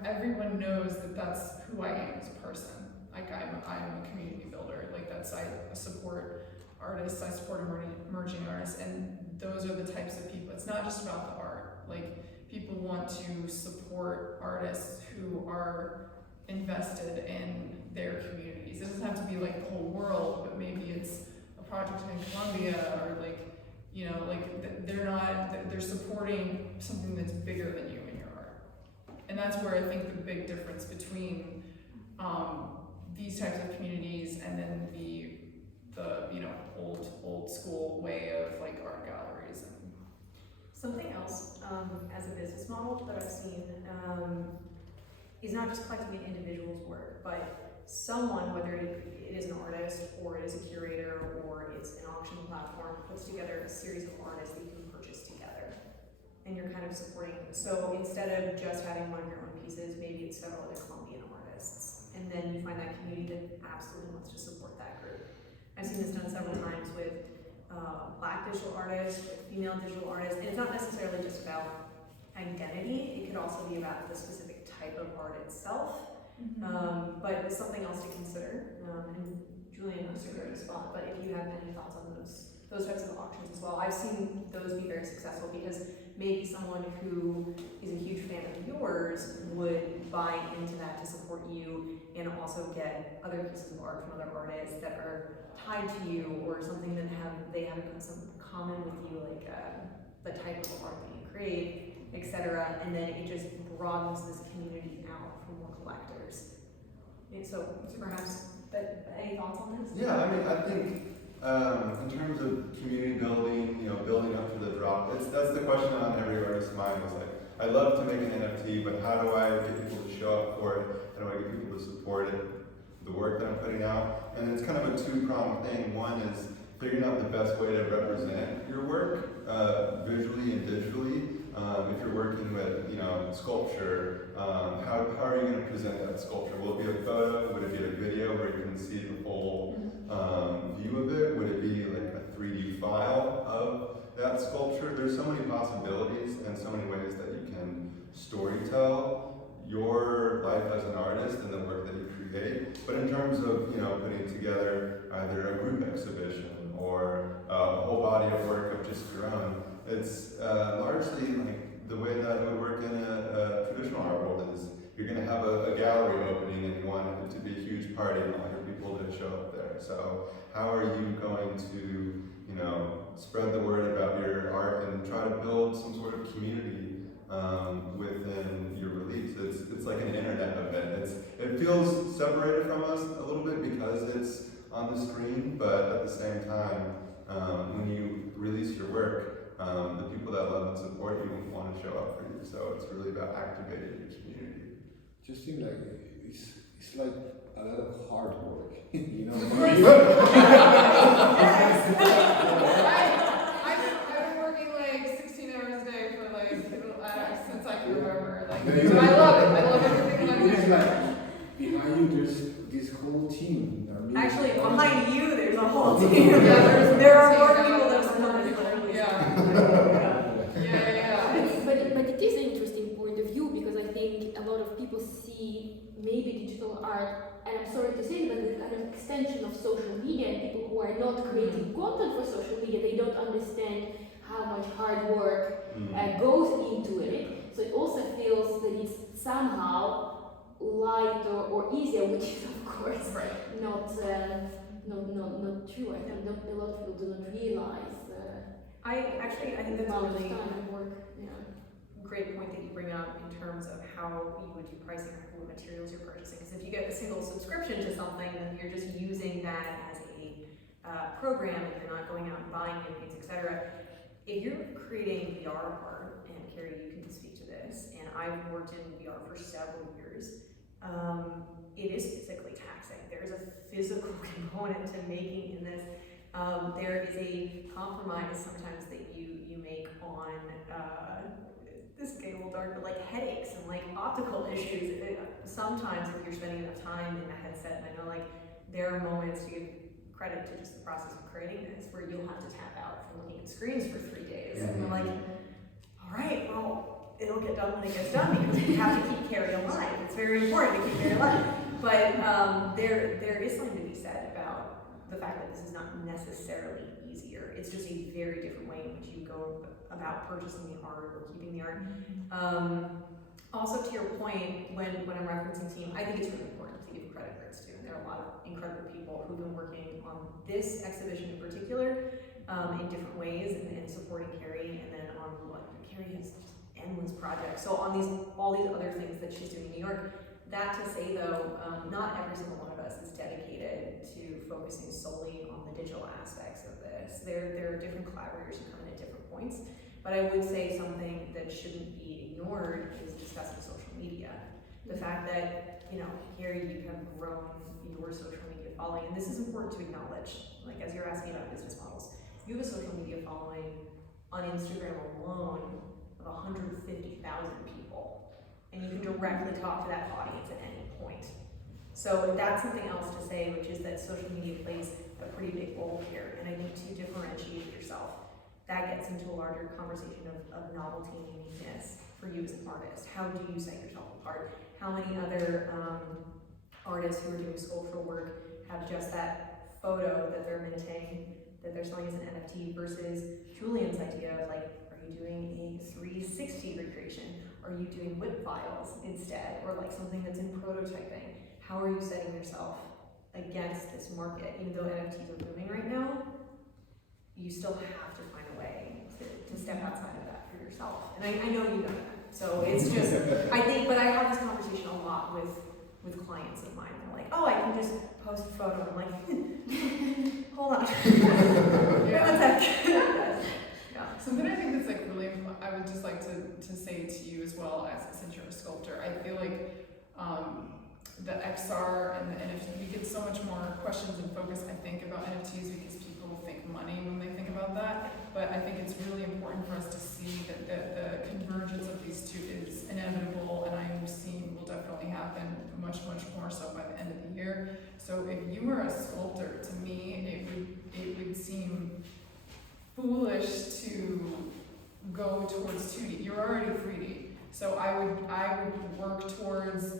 everyone knows that that's who I am as a person. Like I'm a community builder. Like I support artists, I support emerging artists, and those are the types of people. It's not just about the art. Like people want to support artists who are invested in their communities. It doesn't have to be like the whole world, but maybe it's a project in Colombia, or they're supporting something that's bigger than you in your art. And that's where I think the big difference between these types of communities and then the old school way of like art galleries. And something else as a business model that I've seen is not just collecting an individual's work, but someone, whether it is an artist or it is a curator or it's an auction platform, puts together a series of artists that you can purchase together, and you're kind of supporting them. So instead of just having one of your own pieces, maybe it's several other Colombian artists, and then you find that community that absolutely wants to support that group. I've seen this done several times with Black digital artists, with female digital artists, and it's not necessarily just about identity. It could also be about the specific type of art itself. But it's something else to consider. And Julian, I'm sure you're spot, but if you have any thoughts on those types of auctions as well, I've seen those be very successful, because maybe someone who is a huge fan of yours would buy into that to support you, and also get other pieces of art from other artists that are tied to you, or something that they have some common with you, like the type of art that you create, etc. And then it just broadens this community out for more collectors. And so perhaps, but any thoughts on this? Yeah, I mean, I think in terms of community building, building up to the drop, that's the question on every artist's mind. Is like, I love to make an NFT, but how do I get people to show up for it? How do I get people to support it, the work that I'm putting out? And it's kind of a two-pronged thing. One is figuring out the best way to represent your work, visually and digitally. If you're working with, sculpture, how are you going to present that sculpture? Will it be a photo? Would it be a video where you can see the whole view of it? Would it be like a 3D file of that sculpture? There's so many possibilities and so many ways that you can storytell your life as an artist and the work that you create. But in terms of, putting together either a group exhibition or a whole body of work of just your own, it's largely like the way that it would work in a traditional art world is you're going to have a gallery opening and you want it to be a huge party and all your people to show up there. So how are you going to, spread the word about your art and try to build some sort of community within your release? It's like an internet event. It feels separated from us a little bit because it's on the screen, but at the same time, when you release your work, the people that love and support you want to show up for you. So it's really about activating your community. Just seems like it's like a lot of hard work, I've been working like 16 hours a day for since I can remember. So I love it. I love everything that I'm doing. Like behind you, there's this whole team. Actually, behind you, there's a whole team. There are more people that support you. But it is an interesting point of view, because I think a lot of people see maybe digital art, and I'm sorry to say, but it's kind of extension of social media, and people who are not creating content for social media, they don't understand how much hard work goes into it. So it also feels that it's somehow lighter or easier, which is of course not true. I think a lot of people do not realize. I think that's a really yeah. great point that you bring up in terms of how you would do pricing for what materials you're purchasing. Because if you get a single subscription to something, then you're just using that as a program, and you're not going out and buying new things, etc. If you're creating VR art, and Carrie, you can speak to this, and I've worked in VR for several years, it is physically taxing. There's a physical component to making in this. There is a compromise sometimes that you make on, this is getting a little dark, but like headaches and like optical issues. Sometimes if you're spending enough time in the headset, and I know like there are moments to give credit to just the process of creating this where you'll have to tap out from looking at screens for 3 days. And we're like, all right, well, it'll get done when it gets done because we have to keep Carrie alive. It's very important to keep Carrie alive. But there is something to be said about the fact that this is not necessarily easier. It's just a very different way in which you go about purchasing the art or keeping the art. Also, to your point, when I'm referencing team, I think it's really important to give credit where it's due. And there are a lot of incredible people who've been working on this exhibition in particular in different ways and supporting Carrie, and then on what Carrie has endless projects. So on all these other things that she's doing in New York. That to say though, not every single one of us is dedicated to focusing solely on the digital aspects of this. There are different collaborators who come in at different points, but I would say something that shouldn't be ignored is discussing social media. The fact that, here you have grown your social media following, and this is important to acknowledge, like as you're asking about business models. You have a social media following on Instagram alone of 150,000 people. And you can directly talk to that audience at any point. So that's something else to say, which is that social media plays a pretty big role here. And I think to differentiate yourself, that gets into a larger conversation of novelty and uniqueness for you as an artist. How do you set yourself apart? How many other artists who are doing sculptural work have just that photo that they're minting, that they're selling as an NFT, versus Julian's idea of like, are you doing a 360 recreation? Are you doing whip files instead, or like something that's in prototyping? How are you setting yourself against this market? Even though NFTs are booming right now, you still have to find a way to step outside of that for yourself. And I know you know that. So it's just, I think, but I have this conversation a lot with clients of mine. They're like, oh, I can just post a photo. I'm like, hold on. Yeah. One sec. Yeah. Something I think that's like really, I would just like to say to you as well, as since you're a sculptor, I feel like the XR and the NFT, we get so much more questions and focus, I think, about NFTs because people think money when they think about that. But I think it's really important for us to see that the convergence of these two is inevitable, and I'm seeing will definitely happen much more so by the end of the year. So if you were a sculptor, to me, it would seem foolish to go towards 2D. You're already 3D. So I would work towards,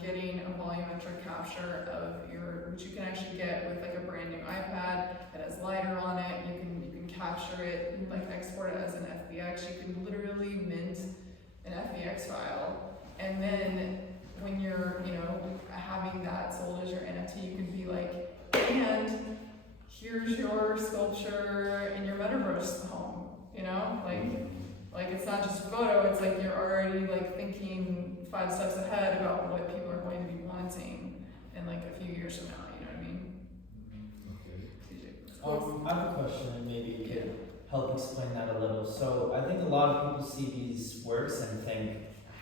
getting a volumetric capture of which you can actually get with like a brand new iPad that has LiDAR on it. You can capture it, like export it as an FBX. You can literally mint an FBX file, and then when you're, having that sold as your NFT, you can be like, and here's your sculpture in your Metaverse home, like it's not just a photo, it's like you're already like thinking 5 steps ahead about what people are going to be wanting in like a few years from now, you know what I mean? I have a question, and maybe you can help explain that a little. So I think a lot of people see these works and think,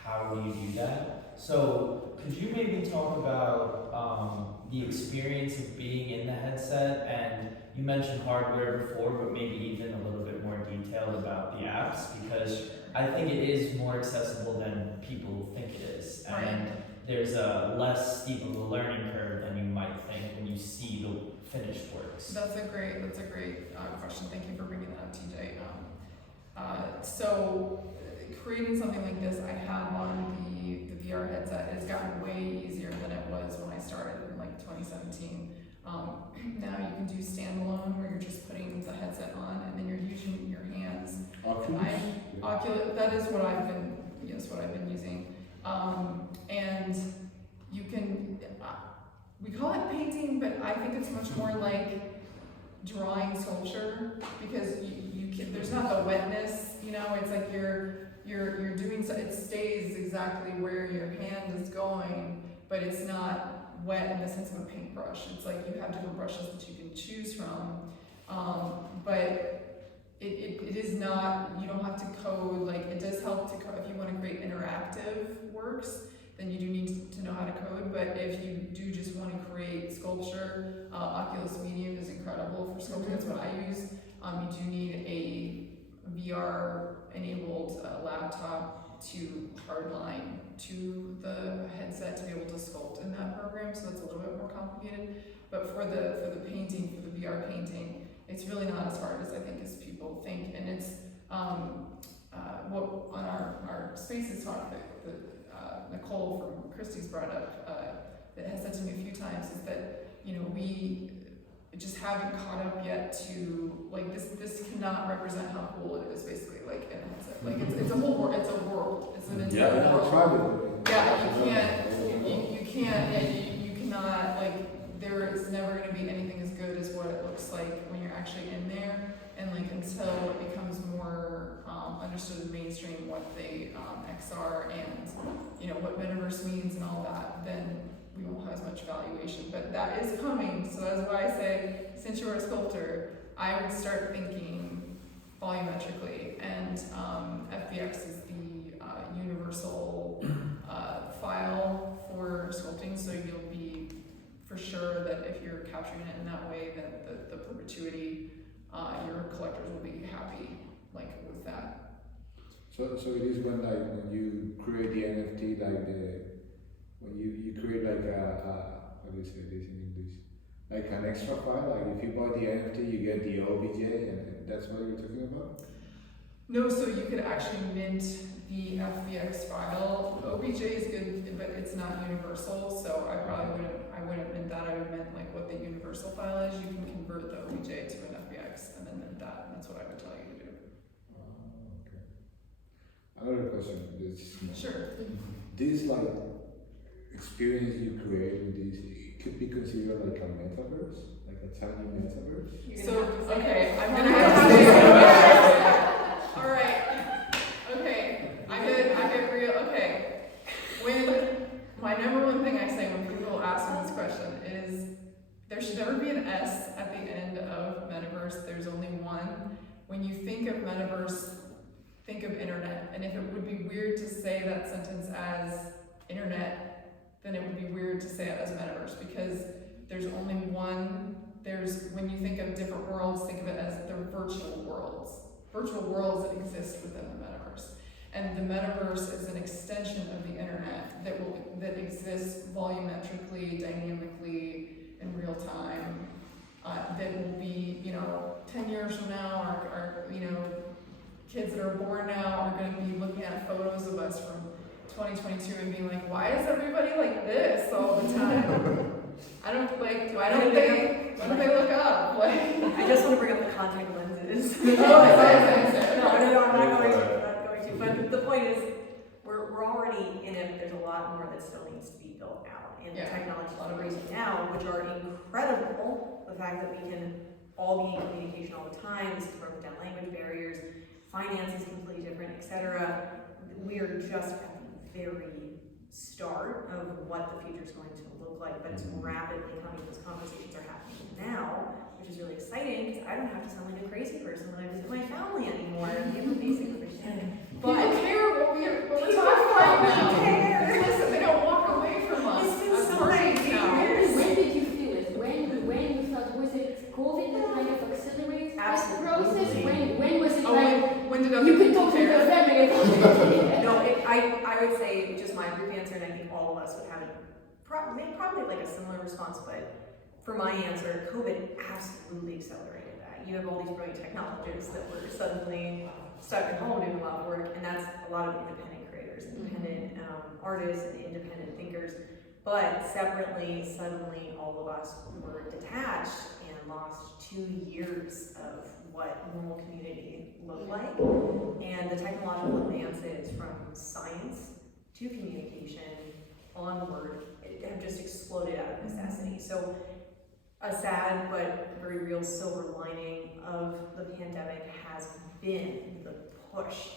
how do you do that? So could you maybe talk about the experience of being in the headset? And you mentioned hardware before, but maybe even a little bit more detailed about the apps, because I think it is more accessible than people think it is. Right. And there's a less steep of a learning curve than you might think when you see the finished works. That's a great question. Thank you for bringing that up, TJ. So creating something like this, I have on the VR headset. It's gotten way easier than it was when I started in like 2017. Now you can do standalone where you're just putting the headset on and then you're using your hands. Oculus. That is what I've been using. And you can, we call it painting, but I think it's much more like drawing sculpture, because you can, there's not the wetness, it's like you're doing so, it stays exactly where your hand is going, but it's not wet in the sense of a paintbrush. It's like you have different brushes that you can choose from, but it is not, you don't have to code. Like, it does help to code if you want to create interactive works, then you do need to know how to code. But if you do just want to create sculpture sculpture. Oculus Medium is incredible for sculpting. That's what I use. You do need a VR-enabled laptop to hardline to the headset to be able to sculpt in that program, so that's a little bit more complicated. But for the painting, for the VR painting, it's really not as hard as I think as people think, and it's what on our Spaces talk that Nicole from Christie's brought up that has said to me a few times is that we just haven't caught up yet to like this cannot represent how cool it is basically like in a headset. Like it's a whole world, it's a world, it's an entire world. You cannot like there is never going to be anything as good as what it looks like when you're actually in there, and like until it becomes more understood in mainstream what the XR and what Metaverse means and all that, then we won't have as much valuation, but that is coming. So that's why I say, since you're a sculptor, I would start thinking volumetrically, and FBX is the universal file for sculpting, so you'll be for sure that if you're capturing it in that way, then the perpetuity, your collectors will be happy with that. So it is when you create the NFT, when you create how do you say this in English? Like an extra file, like if you buy the NFT, you get the OBJ, and that's what you're talking about? No, so you could actually mint the FBX file. OBJ is good, but it's not universal, so I wouldn't mint that. I would mint what the universal file is. You can convert the OBJ to an FBX and then mint that, and that's what I would tell you to do. Okay. Another question. Sure. This experience you create with these, it could be considered like a metaverse, like a tiny metaverse. So okay, I'm gonna have to. All right. Okay, I get real. Okay, when my number one thing I say when people ask me this question is there should never be an S at the end of metaverse. There's only one. When you think of metaverse, think of internet. And if it would be weird to say that sentence as internet, then it would be weird to say it as metaverse, because there's only one. When you think of different worlds, think of it as they're virtual worlds that exist within the metaverse. And the metaverse is an extension of the internet that exists volumetrically, dynamically, in real time. That will be, 10 years from now, our kids that are born now are going to be looking at photos of us from 2022 and being like, why is everybody like this all the time? Why don't they look up? I just want to bring up the contact lenses. No, I'm not going to. But the point is, we're already in it. There's a lot more that still needs to be built out, and the technologies that we're using now, which are incredible. The fact that we can all be in communication all the time, this has broken down language barriers, finance is completely different, etc. We are just at the very start of what the future is going to look like, but it's rapidly coming. Those conversations are happening now, which is really exciting because I don't have to sound like a crazy person when I visit my family anymore. We have a basic understanding. But people care what we're talking about now. Listen, they don't walk away from us. It's been so many years. When did you feel it? When you felt, was it COVID that kind of accelerated that process? When was it when did you could talk to your family? No, I would say just my brief answer, and I think all of us would have probably like a similar response, but for my answer, COVID absolutely accelerated that. You have all these brilliant technologists that were suddenly stuck at home doing a lot of work, and that's a lot of independent creators, independent artists, and independent thinkers. But separately, suddenly, all of us were detached and lost 2 years of what normal community looked like. And the technological advances from science to communication onward have just exploded out of necessity. So a sad but very real silver lining of the pandemic has been the push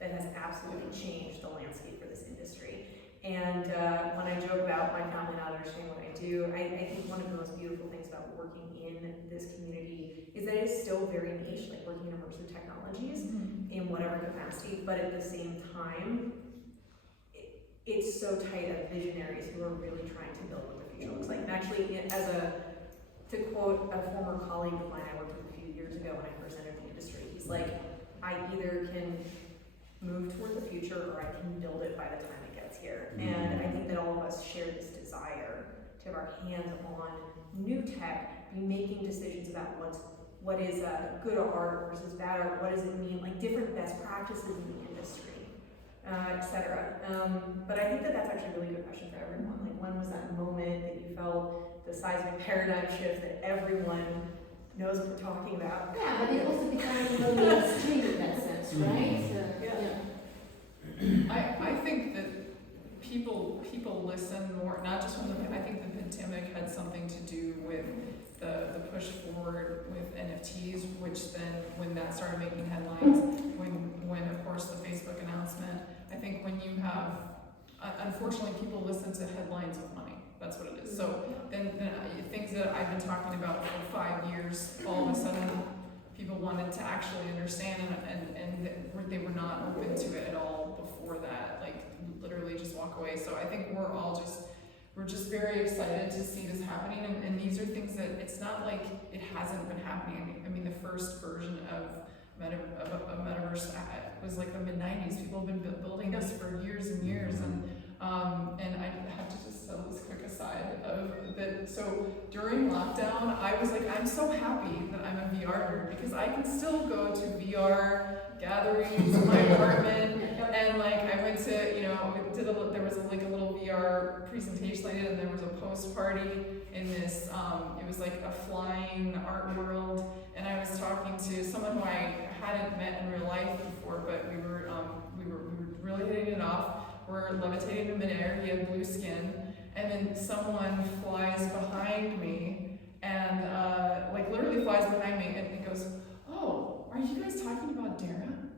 that has absolutely changed the landscape for this industry. And when I joke about my family not understanding what I do, I think one of the most beautiful things about working in this community is that it's still very niche, like working in immersive technologies in whatever capacity, but at the same time, it's so tight of visionaries who are really trying to build what the future looks like. And actually, to quote a former colleague of mine I worked with a few years ago when I first entered the industry, he's like, I either can move toward the future or I can build it by the time it gets here. And I think that all of us share this desire to have our hands on new tech, be making decisions about what is good art versus bad art, what does it mean, like different best practices in the industry, etc. But I think that that's actually a really good question for everyone. Like, when was that moment that you felt the seismic paradigm shift that everyone knows what we're talking about? Yeah, but it also becomes more mainstream in that sense, right? So, I think that people listen more, not just from I think the pandemic had something to do with the push forward with NFTs, which then when that started making headlines, when of course the Facebook announcement, I think when you have, unfortunately people listen to headlines with money. That's what it is. So then things that I've been talking about for 5 years, all of a sudden people wanted to actually understand and they were not open to it at all before that, like literally just walk away. So I think we're just very excited to see this happening, and these are things that it's not like it hasn't been happening. I mean, the first version of Metaverse was like the mid-90s. People have been building this for years and years, and I have to just tell this quick aside of that. So during lockdown, I was like, I'm so happy that I'm a VR nerd because I can still go to VR gatherings in my apartment, and like I went to, there was like a little VR presentation I did, and there was a post party in this, it was like a flying art world, and I was talking to someone who I hadn't met in real life before, but we were really hitting it off. We're levitating in midair, he had blue skin, and then someone flies behind me, and like literally flies behind me, and it goes, oh, are you guys talking about Darragh?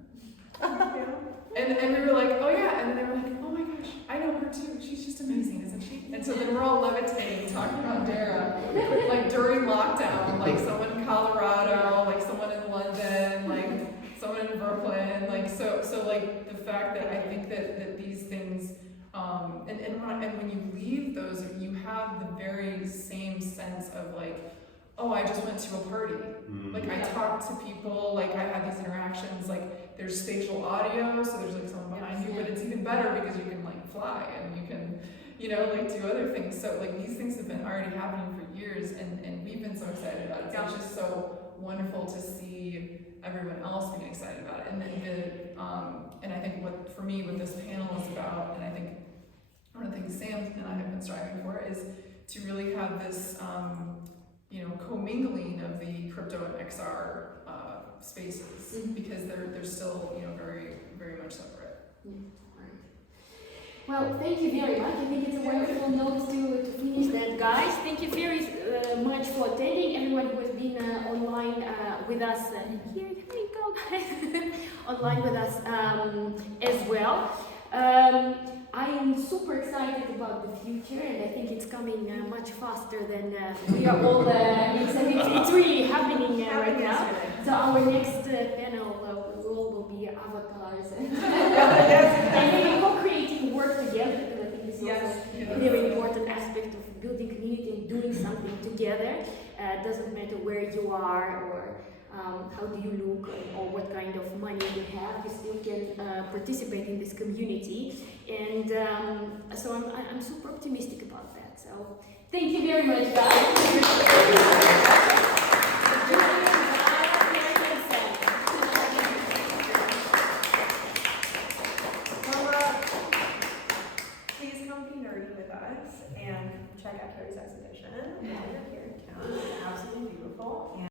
And we were like, oh yeah, and then they were like, oh my gosh, I know her too, she's just amazing, isn't she? And so then we're all levitating, talking about Darragh, like during lockdown, like someone in Colorado, like someone in London, like someone in Brooklyn, like so like the fact that I think that these things, and when you leave those, you have the very same sense of like, oh, I just went to a party. Like I talked to people, like I had these interactions, like there's spatial audio, so there's like someone behind you, but it's even better because you can like fly and you can, like do other things. So like these things have been already happening for years, and we've been so excited about it. So it's just so wonderful to see everyone else being excited about it. And and I think what this panel is about, and I think one of the things Sam and I have been striving for is to really have this commingling of the crypto and XR spaces, because they're still very, very much separate. Well, thank you very much. I think it's a wonderful note to finish that, guys. Thank you very much for attending. Everyone who has been online with us, here you go, guys, online with us as well. I am super excited about the future, and I think it's coming much faster than we are all. It's really happening right now. So our next panel will be avatars and co-creating work together, because I think this is also a very important aspect of building community and doing something together. Doesn't matter where you are or how do you look or what kind of money you have, you still can participate in this community, and so I'm super optimistic about that. So thank you very much, guys. Please come be nerdy with us and check out Carrie's exhibition while you're here.